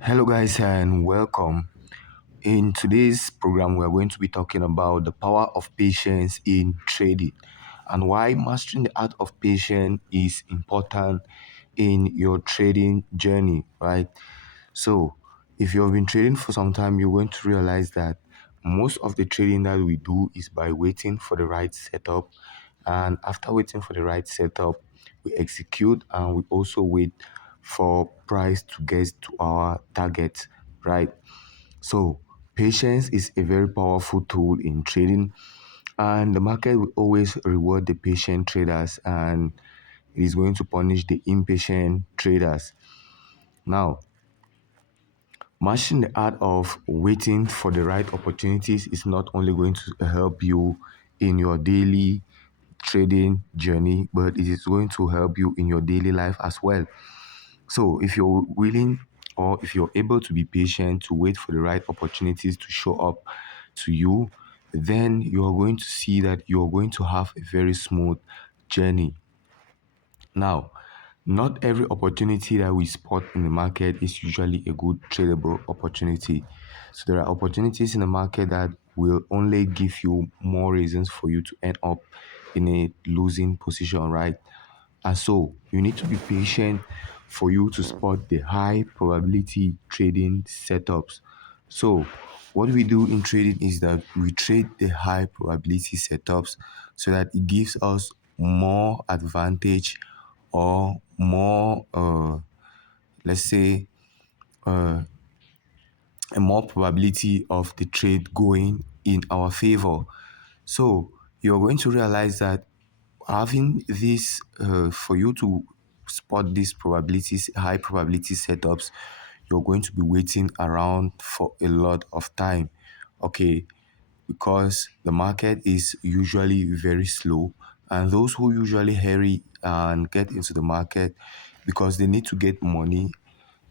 Hello, guys, and welcome. In today's program, we are going to be talking about the power of patience in trading and why mastering the art of patience is important in your trading journey, right? So, if you've been trading for some time, you're going to realize that most of the trading that we do is by waiting for the right setup. And after waiting for the right setup, we execute and we also wait for price to get to our target, right? So, patience is a very powerful tool in trading, and the market will always reward the patient traders and it is going to punish the impatient traders. Now, mastering the art of waiting for the right opportunities is not only going to help you in your daily trading journey, but it is going to help you in your daily life as well. So, if you're willing or if you're able to be patient to wait for the right opportunities to show up to you, then you are going to see that you're going to have a very smooth journey. Now, not every opportunity that we spot in the market is usually a good tradable opportunity. So there are opportunities in the market that will only give you more reasons for you to end up in a losing position, right? And so you need to be patient for you to spot the high probability trading setups. So what we do in trading is that we trade the high probability setups so that it gives us more advantage or more let's say a more probability of the trade going in our favor. So you're going to realize that having this for you to spot these probabilities, high probability setups, you're going to be waiting around for a lot of time. Okay, because the market is usually very slow, and those who usually hurry and get into the market because they need to get money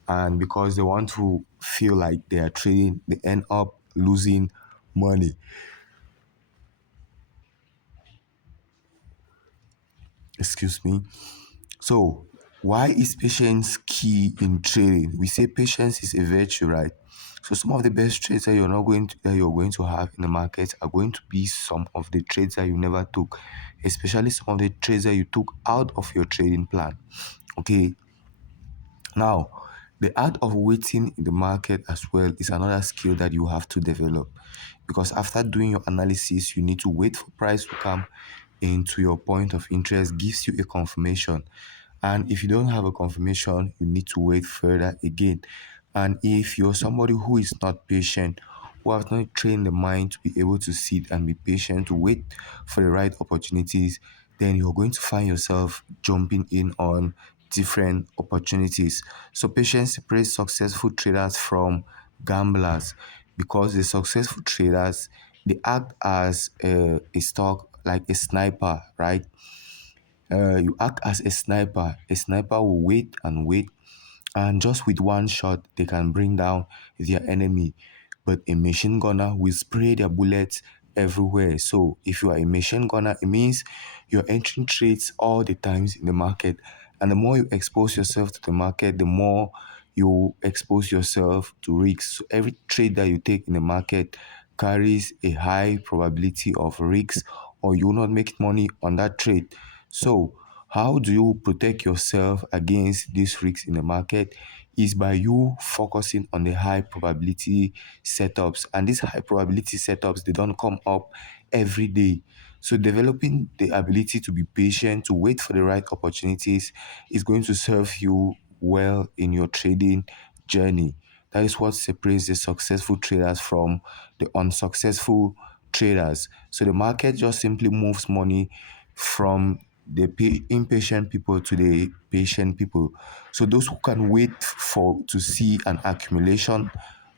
and because they want to feel like they are trading, they end up losing money. Excuse me. So, why is patience key in trading? We say patience is a virtue, right? So some of the best trades that you're going to have in the market are going to be some of the trades that you never took, especially some of the trades that you took out of your trading plan. Okay, now, the art of waiting in the market as well is another skill that you have to develop because after doing your analysis, you need to wait for price to come into your point of interest, gives you a confirmation. And if you don't have a confirmation, you need to wait further again. And if you're somebody who is not patient, who has not trained the mind to be able to sit and be patient, to wait for the right opportunities, then you're going to find yourself jumping in on different opportunities. So patience separates successful traders from gamblers because the successful traders they act as a stock like a sniper, right? You act as a sniper. A sniper will wait and wait, and just with one shot, they can bring down their enemy. But a machine gunner will spray their bullets everywhere. So if you are a machine gunner, it means you're entering trades all the times in the market. And the more you expose yourself to the market, the more you expose yourself to risks. So every trade that you take in the market carries a high probability of risks, or you will not make money on that trade. So, how do you protect yourself against these risks in the market? Is by you focusing on the high probability setups. And these high probability setups, they don't come up every day. So developing the ability to be patient, to wait for the right opportunities is going to serve you well in your trading journey. That is what separates the successful traders from the unsuccessful traders. So the market just simply moves money from the impatient people to the patient people. So those who can wait for to see an accumulation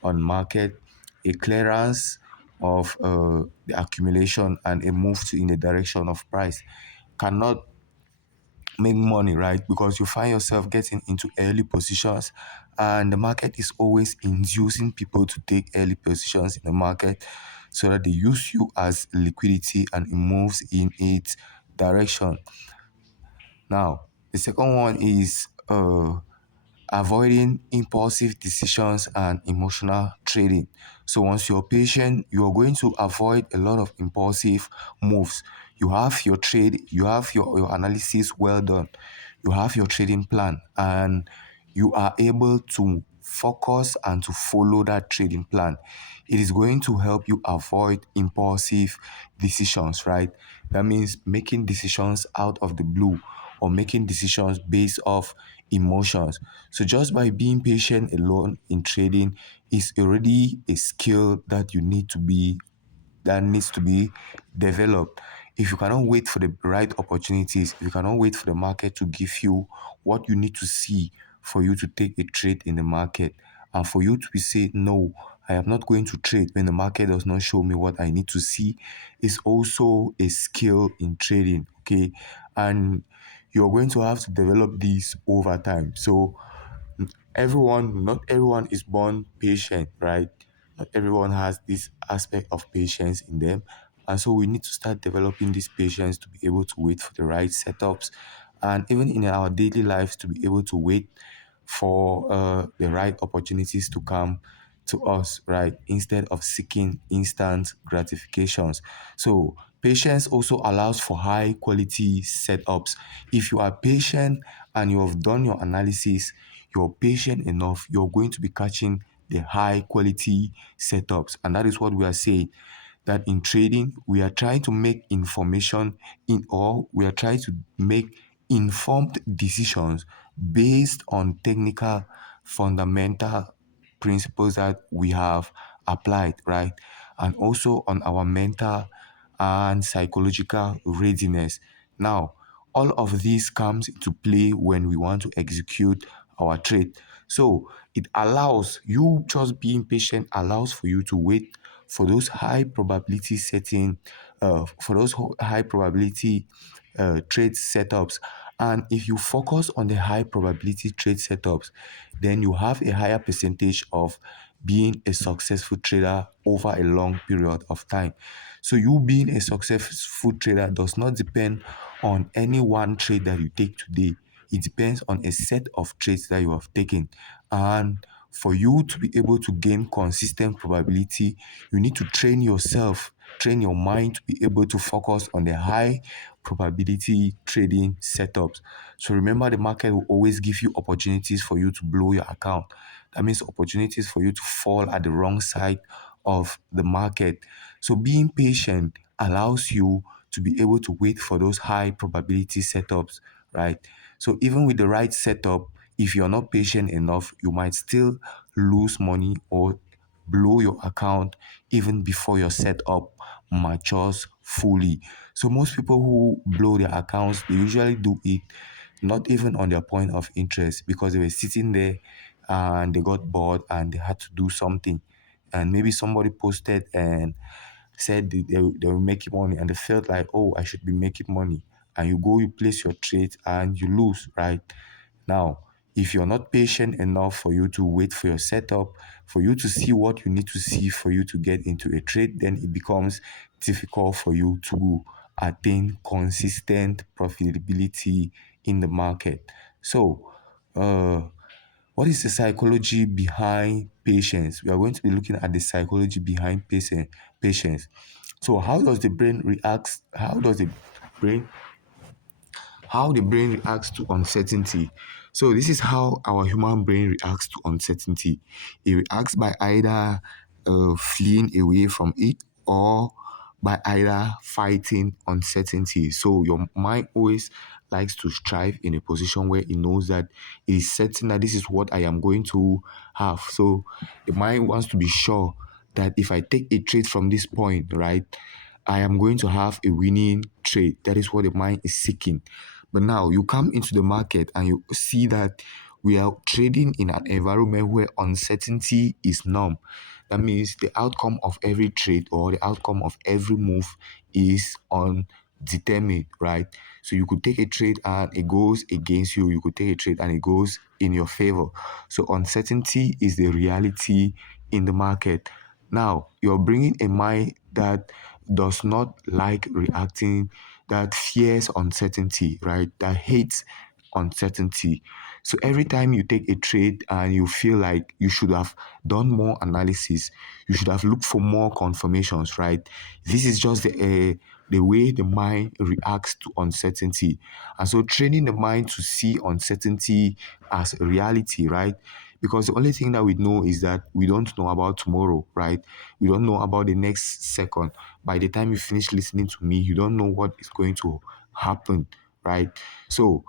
on market, a clearance of the accumulation and a move in the direction of price cannot make money, right? Because you find yourself getting into early positions, and the market is always inducing people to take early positions in the market so that they use you as liquidity and it moves in its direction. Now, the second one is avoiding impulsive decisions and emotional trading. So once you're patient, you're going to avoid a lot of impulsive moves. You have your trade, you have your analysis well done, you have your trading plan, and you are able to focus and to follow that trading plan. It is going to help you avoid impulsive decisions, right? That means making decisions out of the blue or making decisions based off emotions. So just by being patient alone in trading is already a skill that needs to be developed. If you cannot wait for the right opportunities, if you cannot wait for the market to give you what you need to see for you to take a trade in the market, and for you to be say, no, I am not going to trade when the market does not show me what I need to see, is also a skill in trading. Okay. And you're going to have to develop these over time. So not everyone is born patient, right? Not everyone has this aspect of patience in them. And so we need to start developing this patience to be able to wait for the right setups. And even in our daily lives, to be able to wait for the right opportunities to come to us, right? Instead of seeking instant gratifications. So patience also allows for high quality setups. If you are patient and you have done your analysis, you're patient enough, you're going to be catching the high quality setups. And that is what we are saying, that in trading, we are trying to make information in all, we are trying to make informed decisions based on technical fundamental principles that we have applied, right? And also on our mental and psychological readiness. Now, all of this comes into play when we want to execute our trade. So it allows you, just being patient allows for you to wait for those high probability setting, for those high probability trade setups. And if you focus on the high probability trade setups, then you have a higher percentage of being a successful trader over a long period of time. So you being a successful trader does not depend on any one trade that you take today. It depends on a set of trades that you have taken. And for you to be able to gain consistent probability, you need to train yourself, train your mind to be able to focus on the high probability trading setups. So remember, the market will always give you opportunities for you to blow your account. That means opportunities for you to fall at the wrong side of the market. So being patient allows you to be able to wait for those high probability setups, right? So even with the right setup, if you're not patient enough, you might still lose money or blow your account even before your setup matures fully. So most people who blow their accounts, they usually do it not even on their point of interest, because they were sitting there and they got bored and they had to do something. And maybe somebody posted and said they were making money, and they felt like, oh, I should be making money. And you go, you place your trade and you lose, right? Now, if you're not patient enough for you to wait for your setup, for you to see what you need to see for you to get into a trade, then it becomes difficult for you to attain consistent profitability in the market. So, what is the psychology behind patience? We are going to be looking at the psychology behind patience. So, how does the brain react? Brain how the brain reacts to uncertainty? So this is how our human brain reacts to uncertainty. It reacts by either fleeing away from it, or by either fighting uncertainty. So your mind always likes to strive in a position where it knows that it is certain that this is what I am going to have. So the mind wants to be sure that if I take a trade from this point, right, I am going to have a winning trade. That is what the mind is seeking. But now you come into the market and you see that we are trading in an environment where uncertainty is norm. That means the outcome of every trade or the outcome of every move is undetermined, right? So you could take a trade and it goes against you. You could take a trade and it goes in your favor. So uncertainty is the reality in the market. Now, you're bringing a mind that does not like reacting, that fears uncertainty, right? That hates uncertainty. So every time you take a trade and you feel like you should have done more analysis, you should have looked for more confirmations, right? This is just the way the mind reacts to uncertainty. And so training the mind to see uncertainty as a reality, right? Because the only thing that we know is that we don't know about tomorrow, right? We don't know about the next second. By the time you finish listening to me, you don't know what is going to happen, right? So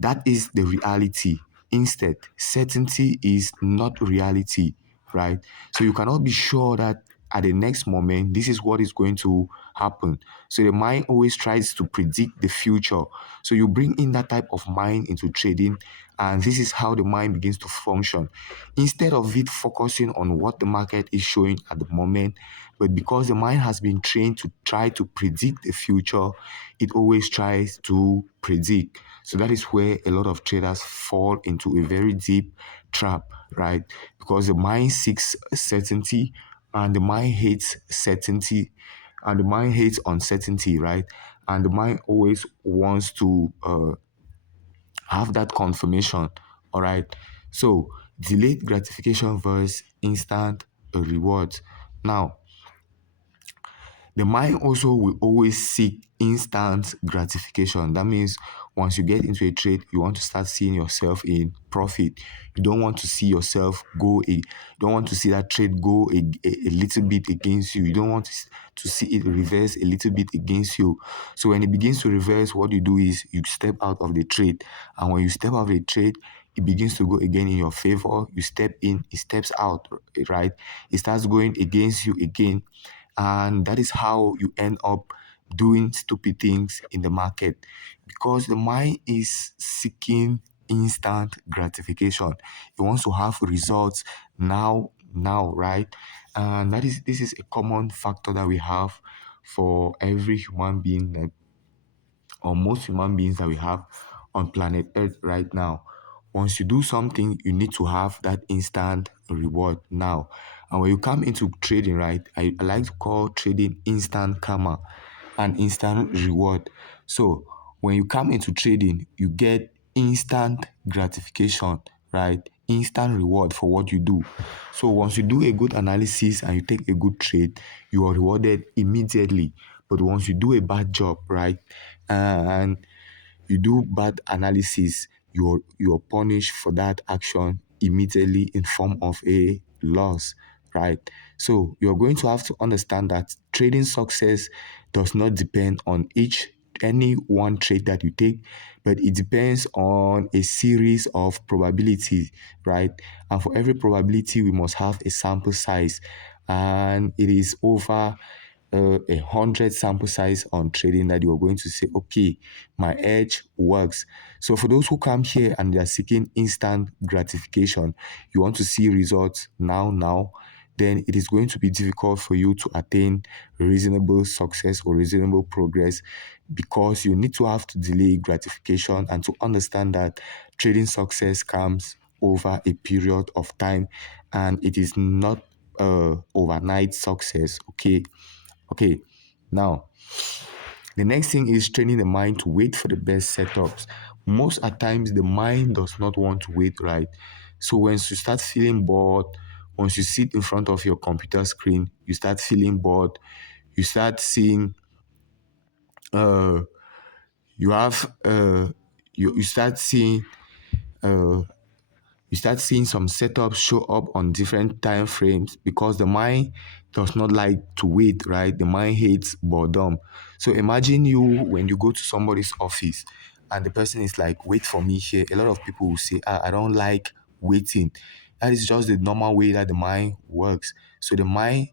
that is the reality. Instead, certainty is not reality, right? So you cannot be sure that at the next moment, this is what is going to happen. So the mind always tries to predict the future. So you bring in that type of mind into trading, and this is how the mind begins to function. Instead of it focusing on what the market is showing at the moment, but because the mind has been trained to try to predict the future, it always tries to predict. So that is where a lot of traders fall into a very deep trap, right? Because the mind seeks certainty and the mind hates certainty and the mind hates uncertainty, right? And the mind always wants to have that confirmation, all right? So delayed gratification versus instant rewards. Now, the mind also will always seek instant gratification. That means once you get into a trade, you want to start seeing yourself in profit. You don't want to see yourself you don't want to see that trade go a little bit against you. You don't want to see it reverse a little bit against you. So when it begins to reverse, what you do is you step out of the trade. And when you step out of the trade, it begins to go again in your favor. You step in, it steps out, right? It starts going against you again. And that is how you end up doing stupid things in the market because the mind is seeking instant gratification. It wants to have results now, right? And this is a common factor that we have for every human being that or most human beings that we have on planet Earth right now. Once you do something, you need to have that instant reward now. And when you come into trading, right, I like to call trading instant karma and instant reward. So when you come into trading, you get instant gratification, right? Instant reward for what you do. So once you do a good analysis and you take a good trade, you are rewarded immediately. But once you do a bad job, right, and you do bad analysis, you're punished for that action immediately in form of a loss, right? So you're going to have to understand that trading success does not depend on any one trade that you take, but it depends on a series of probabilities, right? And for every probability, we must have a sample size, and it is over 100 sample size on trading that you're going to say, okay, my edge works. So for those who come here and they are seeking instant gratification, you want to see results now, then it is going to be difficult for you to attain reasonable success or reasonable progress because you need to have to delay gratification and to understand that trading success comes over a period of time and it is not overnight success. Okay, now the next thing is training the mind to wait for the best setups. Most at times, the mind does not want to wait, right? So once you start feeling bored, once you sit in front of your computer screen, you start feeling bored, you start seeing, uh, you have, you start seeing, uh, you start seeing some setups show up on different time frames because the mind does not like to wait, right? The mind hates boredom. So imagine you when you go to somebody's office and the person is like, wait for me here. A lot of people will say, I don't like waiting. That is just the normal way that the mind works. So the mind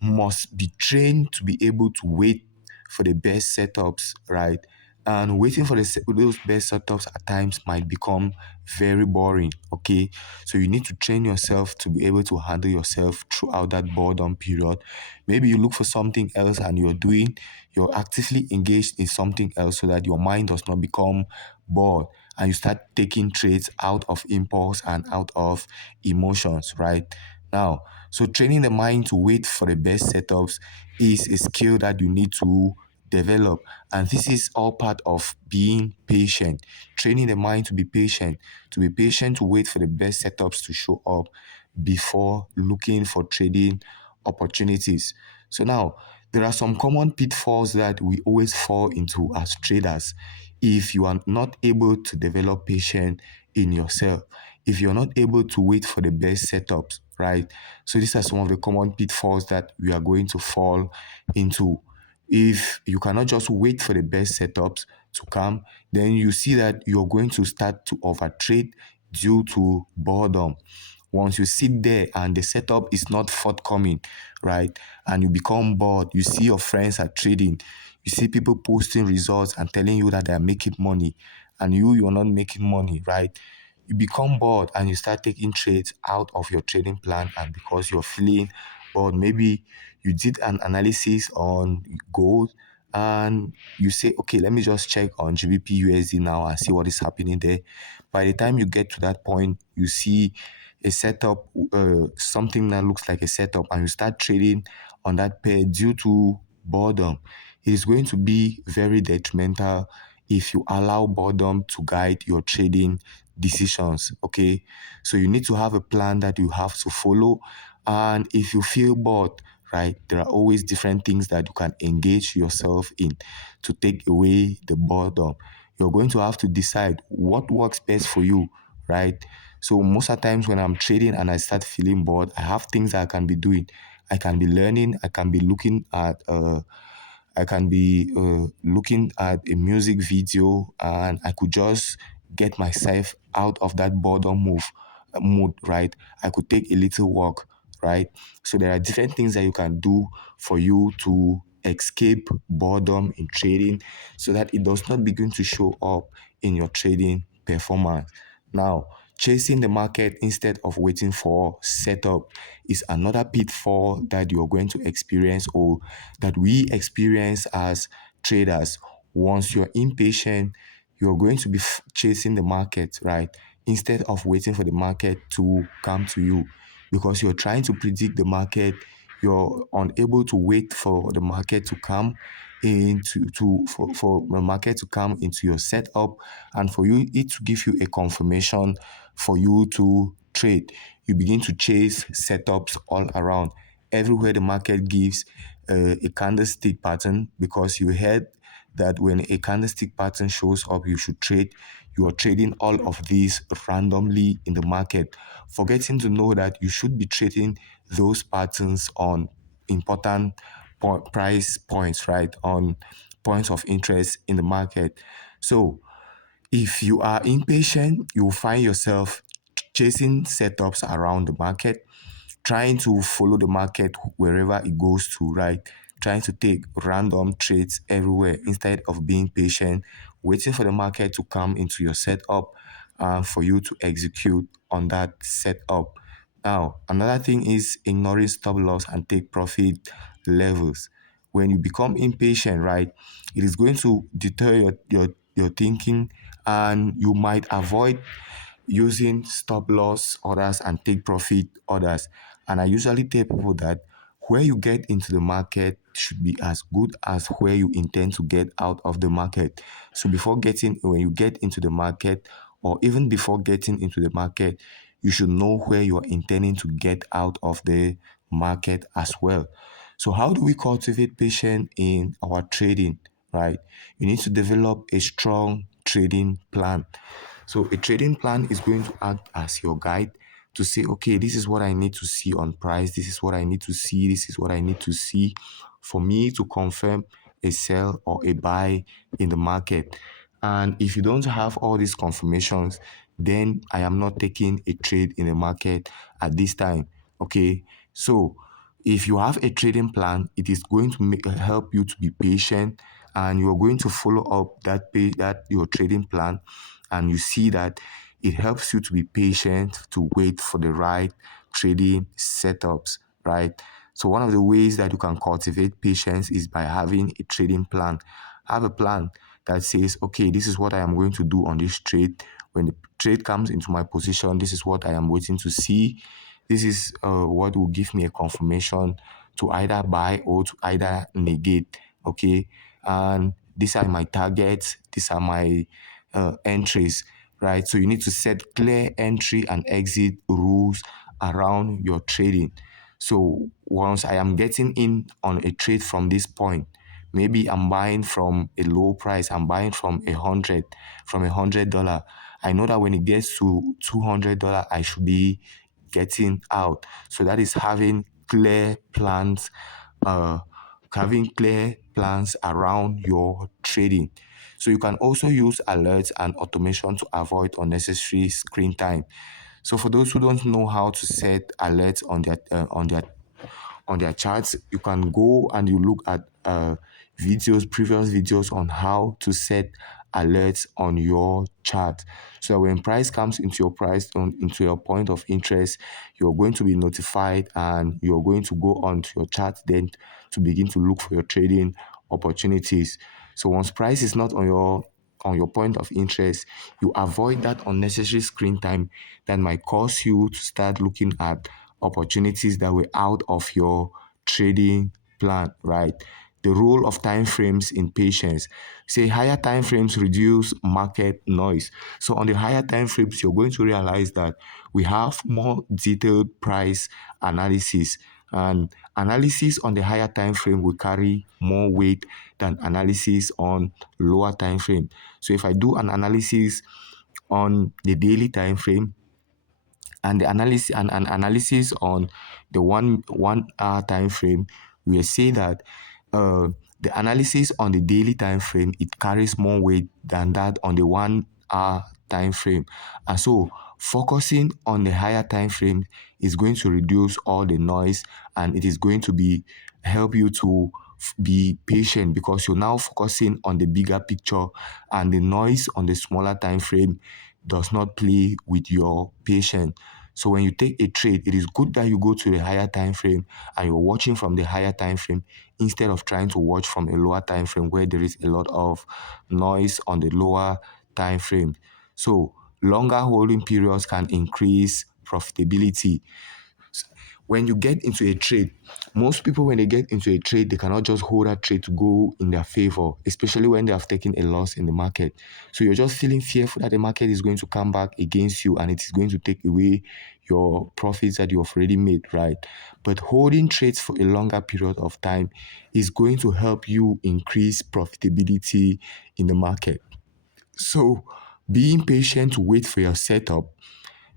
must be trained to be able to wait for the best setups, right? And waiting for those best setups at times might become very boring, okay? So you need to train yourself to be able to handle yourself throughout that boredom period. Maybe you look for something else and you're actively engaged in something else so that your mind does not become bored and you start taking trades out of impulse and out of emotions, right? Now, so training the mind to wait for the best setups is a skill that you need to develop. And this is all part of being patient, training the mind to be patient, to wait for the best setups to show up before looking for trading opportunities. So now, there are some common pitfalls that we always fall into as traders if you are not able to develop patience in yourself, if you're not able to wait for the best setups, right? So these are some of the common pitfalls that we are going to fall into. If you cannot just wait for the best setups to come, then you see that you're going to start to overtrade due to boredom. Once you sit there and the setup is not forthcoming, right, and you become bored, you see your friends are trading, you see people posting results and telling you that they are making money, and you're not making money, right? You become bored and you start taking trades out of your trading plan, and because you're feeling bored, maybe you did an analysis on gold and you say, okay, let me just check on GBP USD now and see what is happening there. By the time you get to that point, you see a setup, something that looks like a setup, and you start trading on that pair due to boredom. It is going to be very detrimental if you allow boredom to guide your trading decisions. Okay, so you need to have a plan that you have to follow, and if you feel bored, right, there are always different things that you can engage yourself in to take away the boredom. You're going to have to decide what works best for you, right? So most of the times when I'm trading and I start feeling bored, I have things that I can be doing. I can be learning. I can be looking at a music video, and I could just get myself out of that boredom mood, right? I could take a little walk, right? So there are different things that you can do for you to escape boredom in trading so that it does not begin to show up in your trading performance. Now, chasing the market instead of waiting for setup is another pitfall that you're going to experience, or that we experience as traders. Once you're impatient, you're going to be chasing the market, right? Instead of waiting for the market to come to you, because you're trying to predict the market, you're unable to wait for the market to come for the market to come into your setup, and for you it to give you a confirmation for you to trade. You begin to chase setups all around everywhere the market gives a candlestick pattern, because you heard that when a candlestick pattern shows up, you should trade. You are trading all of these randomly in the market, forgetting to know that you should be trading those patterns on important price points, right? On points of interest in the market. So if you are impatient, you will find yourself chasing setups around the market, trying to follow the market wherever it goes to, right? Trying to take random trades everywhere instead of being patient, waiting for the market to come into your setup and for you to execute on that setup. Now, another thing is ignoring stop loss and take profit levels. When you become impatient, right, it is going to deter your thinking, and you might avoid using stop loss orders and take profit orders. And I usually tell people that where you get into the market should be as good as where you intend to get out of the market. So when you get into the market, or even before getting into the market, you should know where you are intending to get out of the market as well. So how do we cultivate patience in our trading, right? You need to develop a strong trading plan. So a trading plan is going to act as your guide to say, okay, this is what I need to see on price. This is what I need to see. This is what I need to see for me to confirm a sell or a buy in the market. And if you don't have all these confirmations, then I am not taking a trade in the market at this time. Okay. So if you have a trading plan, it is going to help you to be patient, and you are going to follow up that your trading plan, and you see that it helps you to be patient, to wait for the right trading setups, right? So one of the ways that you can cultivate patience is by having a trading plan. Have a plan that says, okay, this is what I am going to do on this trade. When the trade comes into my position, this is what I am waiting to see. This is what will give me a confirmation to either buy or to either negate. Okay. and these are my targets, these are my entries, right? So you need to set clear entry and exit rules around your trading. So once I am getting in on a trade from this point, maybe I'm buying from a low price, I'm buying from $100. I know that when it gets to $200, I should be getting out. So that is uh, having clear plans around your trading. So you can also use alerts and automation to avoid unnecessary screen time. So for those who don't know how to set alerts on their charts, you can go and you look at previous videos on how to set alerts on your chart. So when price comes into your point of interest, you're going to be notified and you're going to go on to your chart then to begin to look for your trading opportunities. So once price is not on your point of interest, you avoid that unnecessary screen time that might cause you to start looking at opportunities that were out of your trading plan, right? The role of time frames in patience. Say higher time frames reduce market noise. So on the higher time frames, you're going to realize that we have more detailed price analysis, and analysis on the higher time frame will carry more weight than analysis on lower time frame. So if I do an analysis on the daily time frame, and the analysis on the one hour time frame, we will say that uh, the analysis on the daily time frame, it carries more weight than that on the 1 hour time frame. And so focusing on the higher time frame is going to reduce all the noise, and it is going to be help you to be patient because you're now focusing on the bigger picture, and the noise on the smaller time frame does not play with your patience. So when you take a trade, it is good that you go to the higher time frame and you're watching from the higher time frame instead of trying to watch from a lower time frame where there is a lot of noise on the lower time frame. So longer holding periods can increase profitability. When you get into a trade, most people, when they get into a trade, they cannot just hold that trade to go in their favor, especially when they have taken a loss in the market. So you're just feeling fearful that the market is going to come back against you and it is going to take away your profits that you have already made, right? But holding trades for a longer period of time is going to help you increase profitability in the market. So being patient to wait for your setup,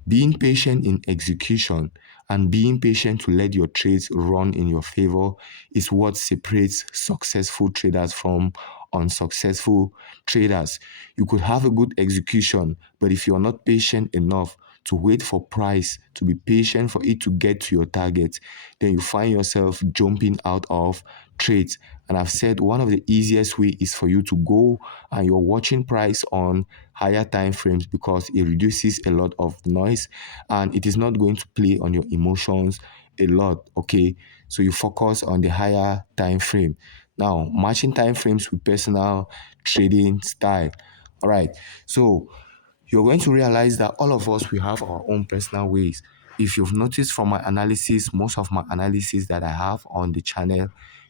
being patient in execution, and being patient to let your trades run in your favor is what separates successful traders from unsuccessful traders. You could have a good execution, but if you're not patient enough to wait for price, to be patient for it to get to your target, then you find yourself jumping out of trades. And I've said one of the easiest way is for you to go and you're watching price on higher time frames because it reduces a lot of noise and it is not going to play on your emotions a lot. Okay, so you focus on the higher time frame. Now, matching time frames with personal trading style. All right, so you're going to realize that all of us, we have our own personal ways. If you've noticed from my analysis, most of my analysis that I have on the channel,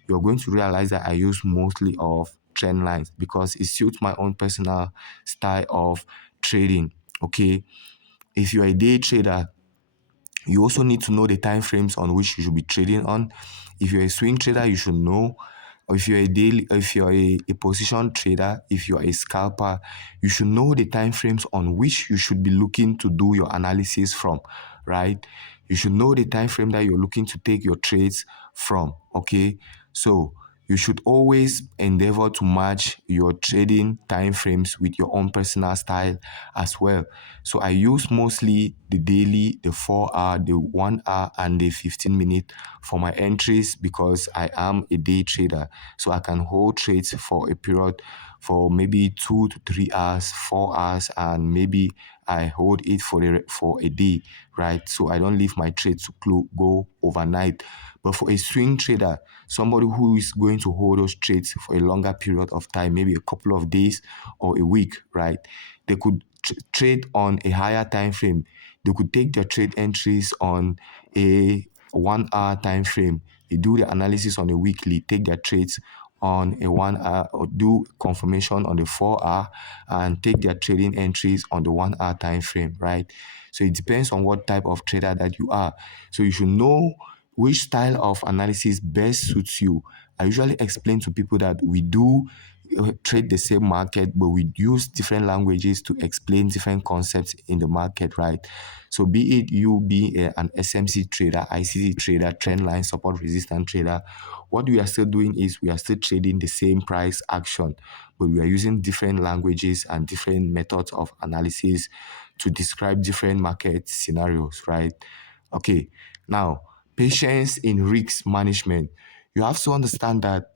you're going to realize that I use mostly of trend lines because it suits my own personal style of trading. Okay, if you're a day trader, you also need to know the time frames on which you should be trading on. If you're a swing trader, you should know. Or if you're a position trader, if you're a scalper, you should know the time frames on which you should be looking to do your analysis from, right? You should know the time frame that you're looking to take your trades from. Okay, so you should always endeavor to match your trading time frames with your own personal style as well. So I use mostly the daily, the 4 hour, the 1 hour, and the 15 minute for my entries because I am a day trader. So I can hold trades for a period for maybe 2 to 3 hours, 4 hours, and maybe I hold it for a day, right? So I don't leave my trades to go overnight. But for a swing trader, somebody who is going to hold those trades for a longer period of time, maybe a couple of days or a week, right? They could trade on a higher time frame. They could take their trade entries on a 1 hour time frame. They do the analysis on a weekly, take their trades on a 1 hour, or do confirmation on the 4 hour, and take their trading entries on the 1 hour time frame, right? So it depends on what type of trader that you are. So you should know which style of analysis best suits you. I usually explain to people that we do trade the same market, but we use different languages to explain different concepts in the market, right? So be it you being an SMC trader, ICC trader, trend line support resistance trader, what we are still doing is we are still trading the same price action, but we are using different languages and different methods of analysis to describe different market scenarios, right? Okay, now patience in risk management. You have to understand that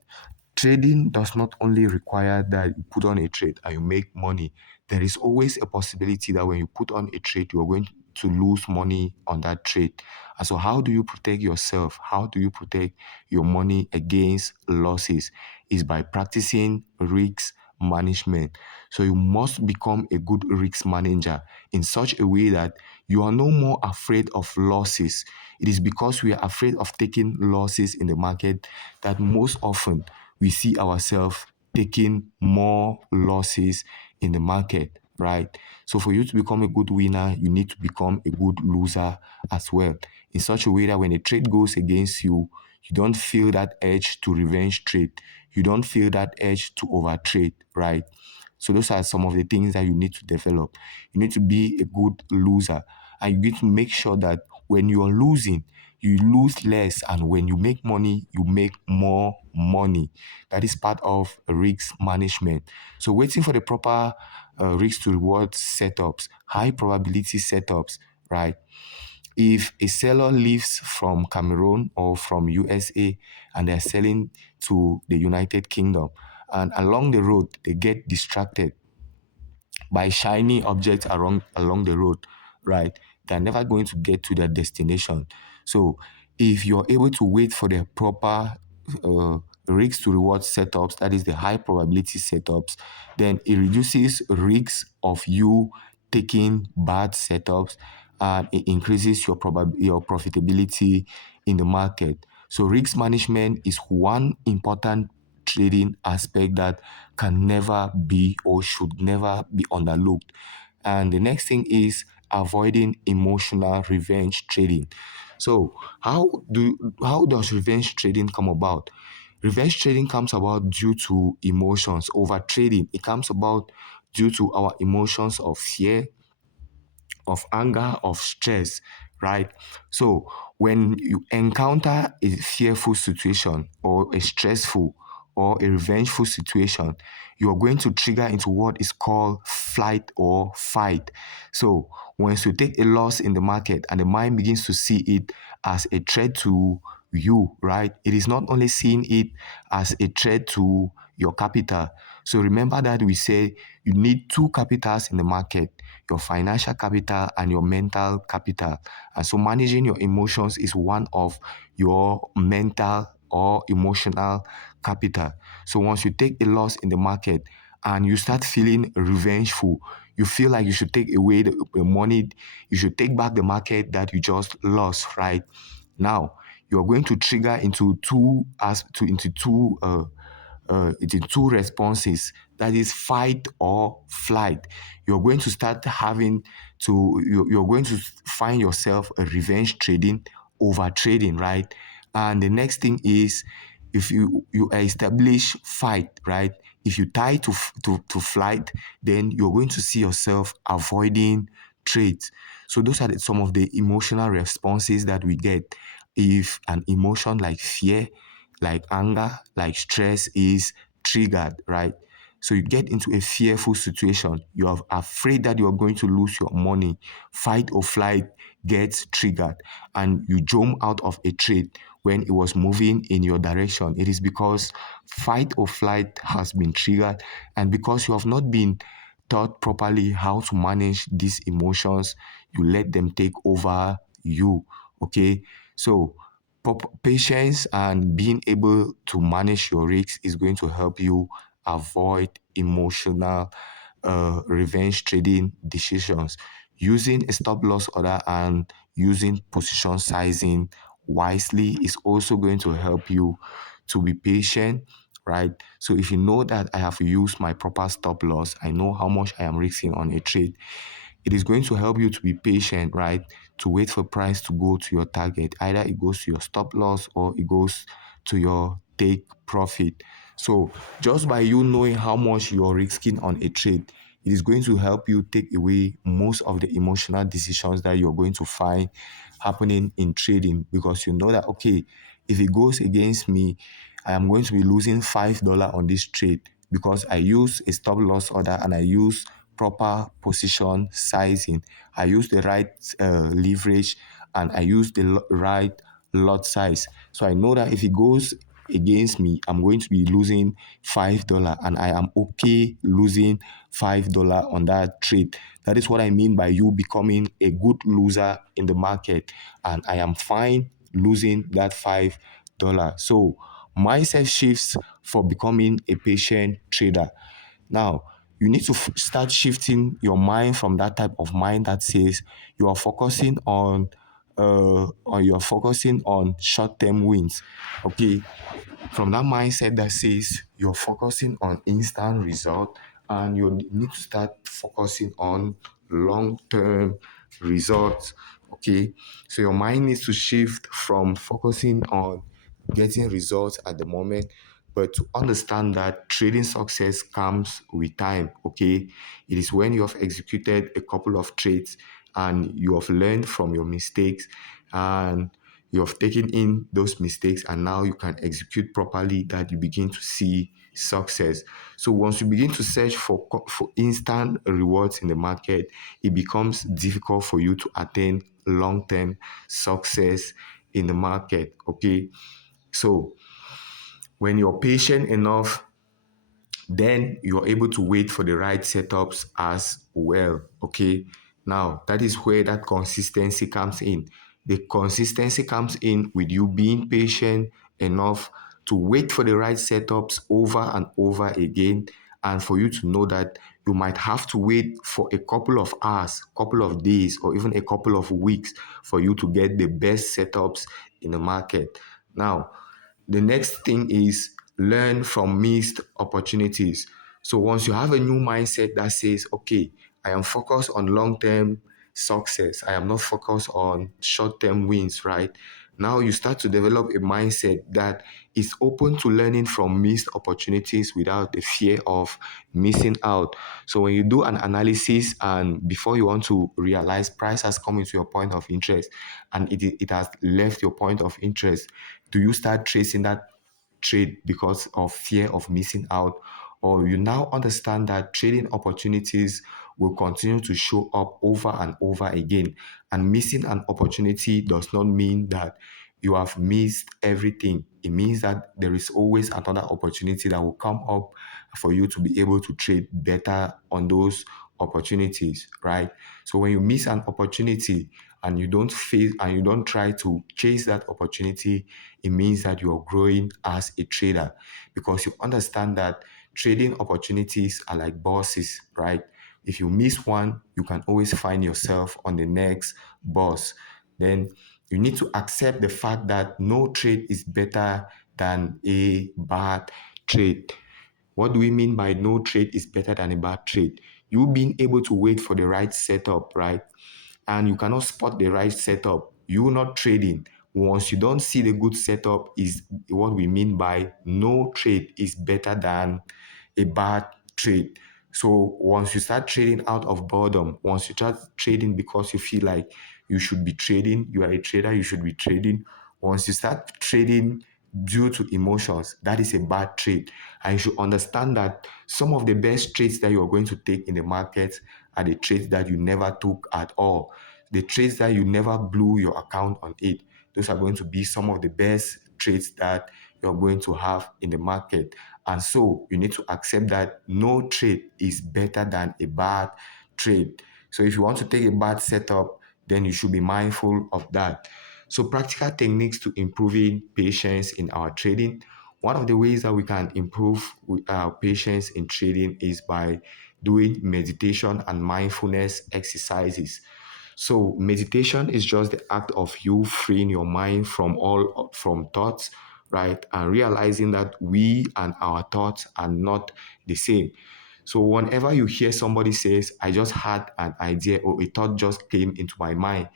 trading does not only require that you put on a trade and you make money. There is always a possibility that when you put on a trade, you are going to lose money on that trade. And so, how do you protect yourself? How do you protect your money against losses? Is by practicing risk management. So, you must become a good risk manager in such a way that you are no more afraid of losses. It is because we are afraid of taking losses in the market that most often we see ourselves taking more losses in the market, right? So for you to become a good winner, you need to become a good loser as well. In such a way that when a trade goes against you, you don't feel that urge to revenge trade. You don't feel that urge to overtrade, right? So those are some of the things that you need to develop. You need to be a good loser, and you need to make sure that when you are losing, you lose less, and when you make money, you make more money. That is part of risk management. So waiting for the proper risk to reward setups, high probability setups, right? If a seller leaves from Cameroon or from USA and they're selling to the United Kingdom, and along the road they get distracted by shiny objects along the road, right? They're never going to get to their destination. So if you're able to wait for the proper risk to reward setups, that is the high probability setups, then it reduces risks of you taking bad setups, and it increases your profitability in the market. So risk management is one important trading aspect that can never be or should never be underlooked. And the next thing is avoiding emotional revenge trading. So how does revenge trading come about? Revenge trading comes about due to emotions. Over trading, it comes about due to our emotions of fear, of anger, of stress, right? So when you encounter a fearful situation or a stressful or a revengeful situation, you are going to trigger into what is called flight or fight. So once you take a loss in the market and the mind begins to see it as a threat to you, right? It is not only seeing it as a threat to your capital. So remember that we say you need two capitals in the market, your financial capital and your mental capital. And so managing your emotions is one of your mental or emotional capital. So once you take a loss in the market and you start feeling revengeful, you feel like you should take away the money, you should take back the market that you just lost, right? Now, you're going to trigger into two responses, that is fight or flight. You're going to start having to you're going to find yourself a revenge trading, over trading, right? And the next thing is, if you establish fight, right? If you tie to flight, then you're going to see yourself avoiding trades. So those are some of the emotional responses that we get if an emotion like fear, like anger, like stress is triggered, right? So you get into a fearful situation. You are afraid that you are going to lose your money. Fight or flight gets triggered, and you jump out of a trade when it was moving in your direction. It is because fight or flight has been triggered, and because you have not been taught properly how to manage these emotions, you let them take over you. Okay, so patience and being able to manage your risks is going to help you avoid emotional revenge trading decisions. Using a stop loss order and using position sizing wisely is also going to help you to be patient, right? So if you know that I have used my proper stop loss, I know how much I am risking on a trade, it is going to help you to be patient, right? To wait for price to go to your target. Either it goes to your stop loss or it goes to your take profit. So just by you knowing how much you're risking on a trade, it is going to help you take away most of the emotional decisions that you're going to find happening in trading, because you know that, okay, if it goes against me, I am going to be losing $5 on this trade because I use a stop loss order and I use proper position sizing. I use the right leverage and I use the right lot size. So I know that if it goes against me, I'm going to be losing $5 and I am okay losing $5 on that trade. That is what I mean by you becoming a good loser in the market. And I am fine losing that $5. So mindset shifts for becoming a patient trader. Now, you need to start shifting your mind from that type of mind that says you are focusing on or you're focusing on short-term wins. Okay, from that mindset that says you're focusing on instant result, and you need to start focusing on long-term results. Okay, so your mind needs to shift from focusing on getting results at the moment, but to understand that trading success comes with time. Okay, it is when you have executed a couple of trades and you have learned from your mistakes and you have taken in those mistakes and now you can execute properly that you begin to see success. So once you begin to search for instant rewards in the market, it becomes difficult for you to attain long-term success in the market. Okay, so when you're patient enough, then you're able to wait for the right setups as well. Okay, now that is where that consistency comes in. The consistency comes in with you being patient enough to wait for the right setups over and over again, and for you to know that you might have to wait for a couple of hours, couple of days, or even a couple of weeks for you to get the best setups in the market. Now, the next thing is learn from missed opportunities. So once you have a new mindset that says, okay, I am focused on long-term success, I am not focused on short-term wins, right? Now you start to develop a mindset that is open to learning from missed opportunities without the fear of missing out. So when you do an analysis and before you want to realize price has come into your point of interest and it has left your point of interest, do you start tracing that trade because of fear of missing out? Or you now understand that trading opportunities will continue to show up over and over again, and missing an opportunity does not mean that you have missed everything. It means that there is always another opportunity that will come up for you to be able to trade better on those opportunities, right? So when you miss an opportunity and you don't face and you don't try to chase that opportunity, it means that you are growing as a trader, because you understand that trading opportunities are like bosses, right? If you miss one, you can always find yourself on the next boss. Then you need to accept the fact that no trade is better than a bad trade. What do we mean by no trade is better than a bad trade? You being able to wait for the right setup, right? And you cannot spot the right setup, you not trading. Once you don't see the good setup, is what we mean by no trade is better than a bad trade. So once you start trading out of boredom, once you start trading because you feel like you should be trading, you are a trader, you should be trading. Once you start trading due to emotions, that is a bad trade. And you should understand that some of the best trades that you are going to take in the market are the trades that you never took at all. The trades that you never blew your account on it. Those are going to be some of the best trades that you're going to have in the market. And so you need to accept that no trade is better than a bad trade. So if you want to take a bad setup, then you should be mindful of that. So practical techniques to improving patience in our trading. One of the ways that we can improve our patience in trading is by doing meditation and mindfulness exercises. So meditation is just the act of you freeing your mind from thoughts, right? And realizing that we and our thoughts are not the same. So whenever you hear somebody says, I just had an idea or a thought just came into my mind,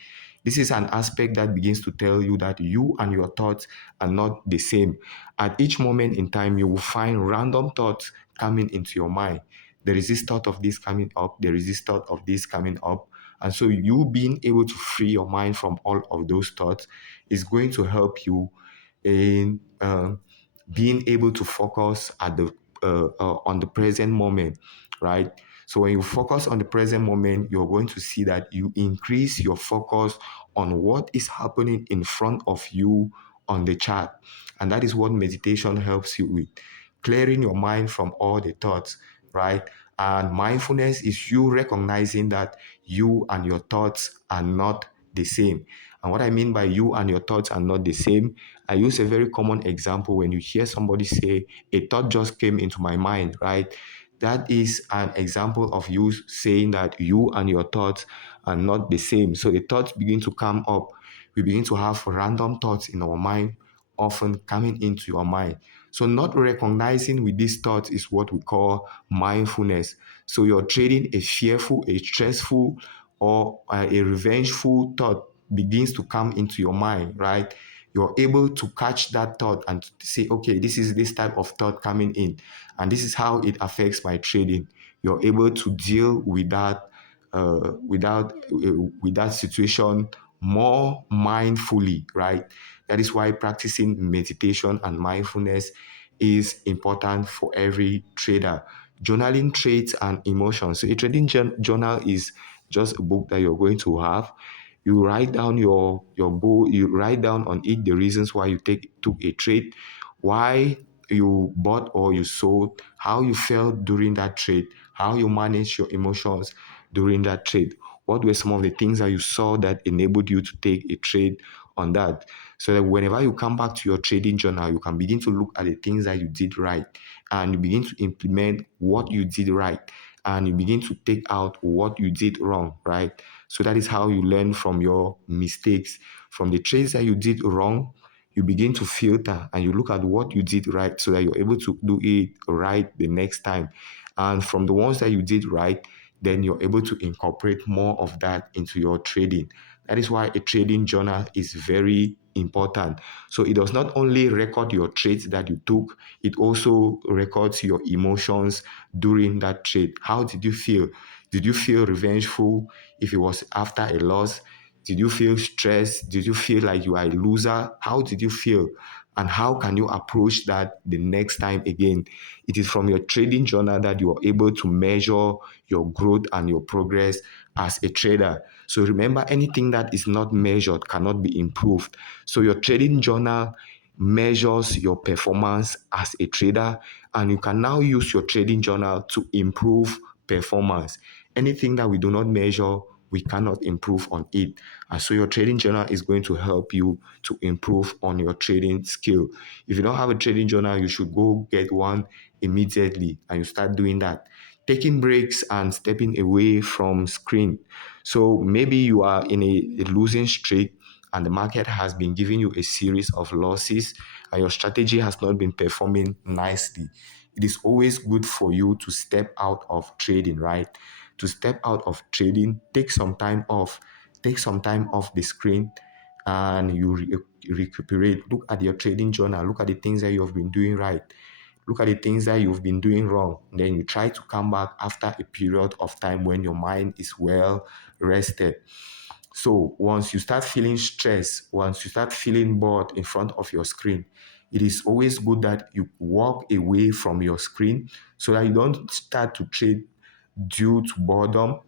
this is an aspect that begins to tell you that you and your thoughts are not the same. At each moment in time, you will find random thoughts coming into your mind. There is this thought of this coming up, there is this thought of this coming up. And so you being able to free your mind from all of those thoughts is going to help you in being able to focus at the on the present moment, right? So when you focus on the present moment, you're going to see that you increase your focus on what is happening in front of you on the chart. And that is what meditation helps you with, clearing your mind from all the thoughts, right? And mindfulness is you recognizing that you and your thoughts are not the same. And what I mean by you and your thoughts are not the same, I use a very common example. When you hear somebody say, a thought just came into my mind, right? That is an example of you saying that you and your thoughts are not the same. So the thoughts begin to come up. We begin to have random thoughts in our mind, often coming into your mind. So not recognizing with these thoughts is what we call mindfulness. So you're trading a fearful, a stressful, or a revengeful thought begins to come into your mind, right? You're able to catch that thought and say, okay, this is this type of thought coming in, and this is how it affects my trading. You're able to deal with that, with that situation more mindfully, right? That is why practicing meditation and mindfulness is important for every trader. Journaling traits and emotions. So a trading journal is just a book that you're going to have. You write down your goal. You write down on it the reasons why you took a trade, why you bought or you sold, how you felt during that trade, how you managed your emotions during that trade. What were some of the things that you saw that enabled you to take a trade on that? So that whenever you come back to your trading journal, you can begin to look at the things that you did right, and you begin to implement what you did right, and you begin to take out what you did wrong, right? So that is how you learn from your mistakes. From the trades that you did wrong, you begin to filter and you look at what you did right so that you're able to do it right the next time. And from the ones that you did right, then you're able to incorporate more of that into your trading. That is why a trading journal is very important. So it does not only record your trades that you took, it also records your emotions during that trade. How did you feel? Did you feel revengeful if it was after a loss? Did you feel stressed? Did you feel like you are a loser? How did you feel? And how can you approach that the next time again? It is from your trading journal that you are able to measure your growth and your progress as a trader. So remember, anything that is not measured cannot be improved. So your trading journal measures your performance as a trader, and you can now use your trading journal to improve performance. Anything that we do not measure, we cannot improve on it. And so your trading journal is going to help you to improve on your trading skill. If you don't have a trading journal, you should go get one immediately and you start doing that. Taking breaks and stepping away from screen. So maybe you are in a losing streak and the market has been giving you a series of losses and your strategy has not been performing nicely. It is always good for you to step out of trading, right? To step out of trading, take some time off the screen, and you recuperate. Look at your trading journal, look at the things that you have been doing right, look at the things that you've been doing wrong. Then you try to come back after a period of time when your mind is well rested. So once you start feeling stressed, once you start feeling bored in front of your screen, it is always good that you walk away from your screen so that you don't start to trade due to boredom,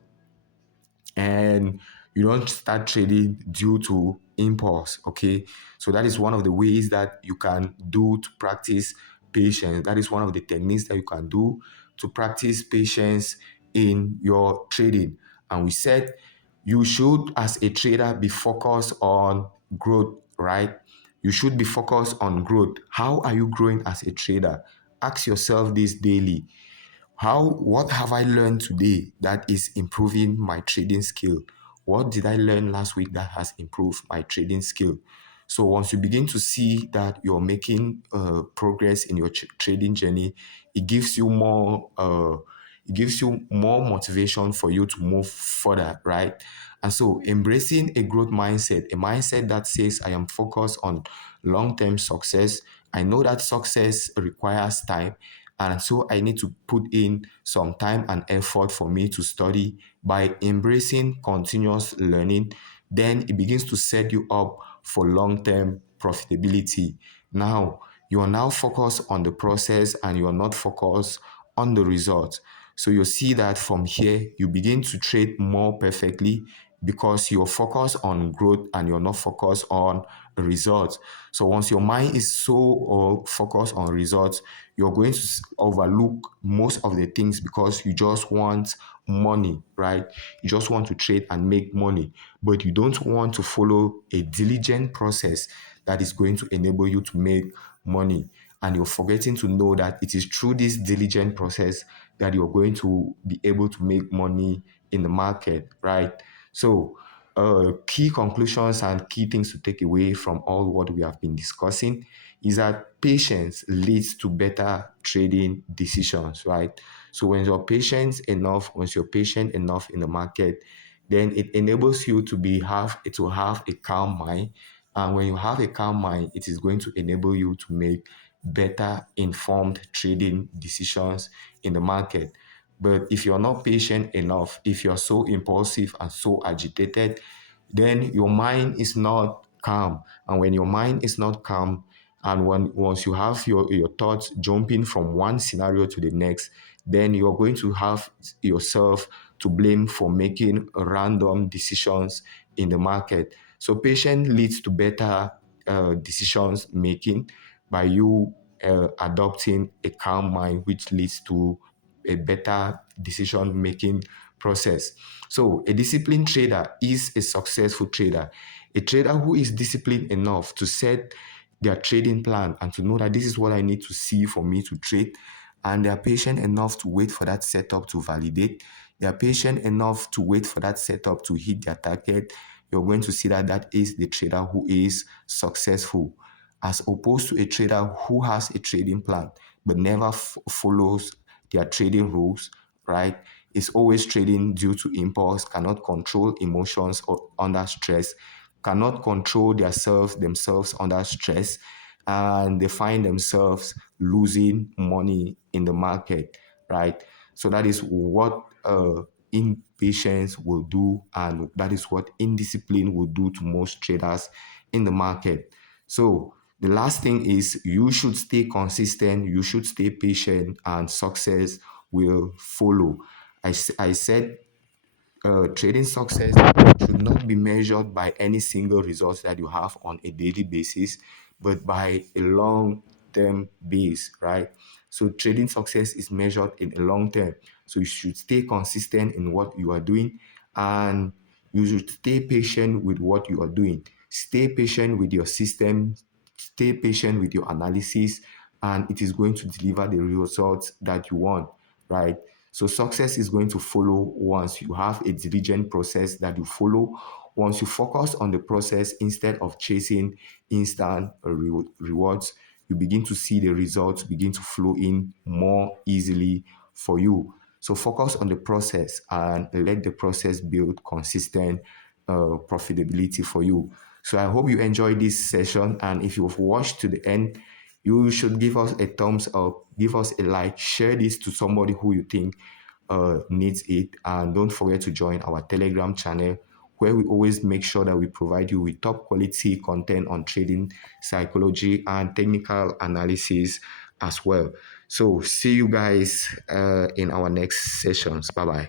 and you don't start trading due to impulse. Okay, so that is one of the ways that you can do to practice patience. That is one of the techniques that you can do to practice patience in your trading. And we said you should, as a trader, be focused on growth, right? You should be focused on growth. How are you growing as a trader? Ask yourself this daily. What have I learned today that is improving my trading skill? What did I learn last week that has improved my trading skill? So once you begin to see that you're making progress in your trading journey, it gives you more motivation for you to move further, right? And so embracing a growth mindset, a mindset that says I am focused on long-term success. I know that success requires time, and so I need to put in some time and effort for me to study. By embracing continuous learning, then it begins to set you up for long-term profitability. Now, you are now focused on the process and you are not focused on the result. So you see that from here, you begin to trade more perfectly because you're focused on growth and you're not focused on results. So once your mind is so focused on results, you're going to overlook most of the things because you just want money, right? You just want to trade and make money, but you don't want to follow a diligent process that is going to enable you to make money. And you're forgetting to know that it is through this diligent process that you're going to be able to make money in the market, right? So, key conclusions and key things to take away from all what we have been discussing is that patience leads to better trading decisions, right? So once you're patient enough in the market, then it enables you to have a calm mind. And when you have a calm mind, it is going to enable you to make better informed trading decisions in the market. But if you're not patient enough, if you're so impulsive and so agitated, then your mind is not calm. And when your mind is not calm, and once you have your thoughts jumping from one scenario to the next, then you're going to have yourself to blame for making random decisions in the market. So patience leads to better decisions making by you adopting a calm mind, which leads to a better decision making process. So, a disciplined trader is a successful trader. A trader who is disciplined enough to set their trading plan and to know that this is what I need to see for me to trade. And they are patient enough to wait for that setup to validate. They are patient enough to wait for that setup to hit their target. You're going to see that that is the trader who is successful, as opposed to a trader who has a trading plan but never follows their trading rules, right? Is always trading due to impulse, cannot control emotions or under stress, cannot control themselves under stress, and they find themselves losing money in the market, right? So that is what impatience will do, and that is what indiscipline will do to most traders in the market. So the last thing is you should stay consistent, you should stay patient, and success will follow. I said trading success should not be measured by any single result that you have on a daily basis, but by a long term base, right? So trading success is measured in a long term. So you should stay consistent in what you are doing, and you should stay patient with what you are doing. Stay patient with your system, stay patient with your analysis, and it is going to deliver the results that you want, right? So success is going to follow once you have a diligent process that you follow. Once you focus on the process instead of chasing instant rewards, you begin to see the results begin to flow in more easily for you. So focus on the process and let the process build consistent profitability for you. So I hope you enjoyed this session, and if you've watched to the end, you should give us a thumbs up, give us a like, share this to somebody who you think needs it, and don't forget to join our Telegram channel, where we always make sure that we provide you with top quality content on trading psychology and technical analysis as well. So see you guys in our next sessions. Bye bye.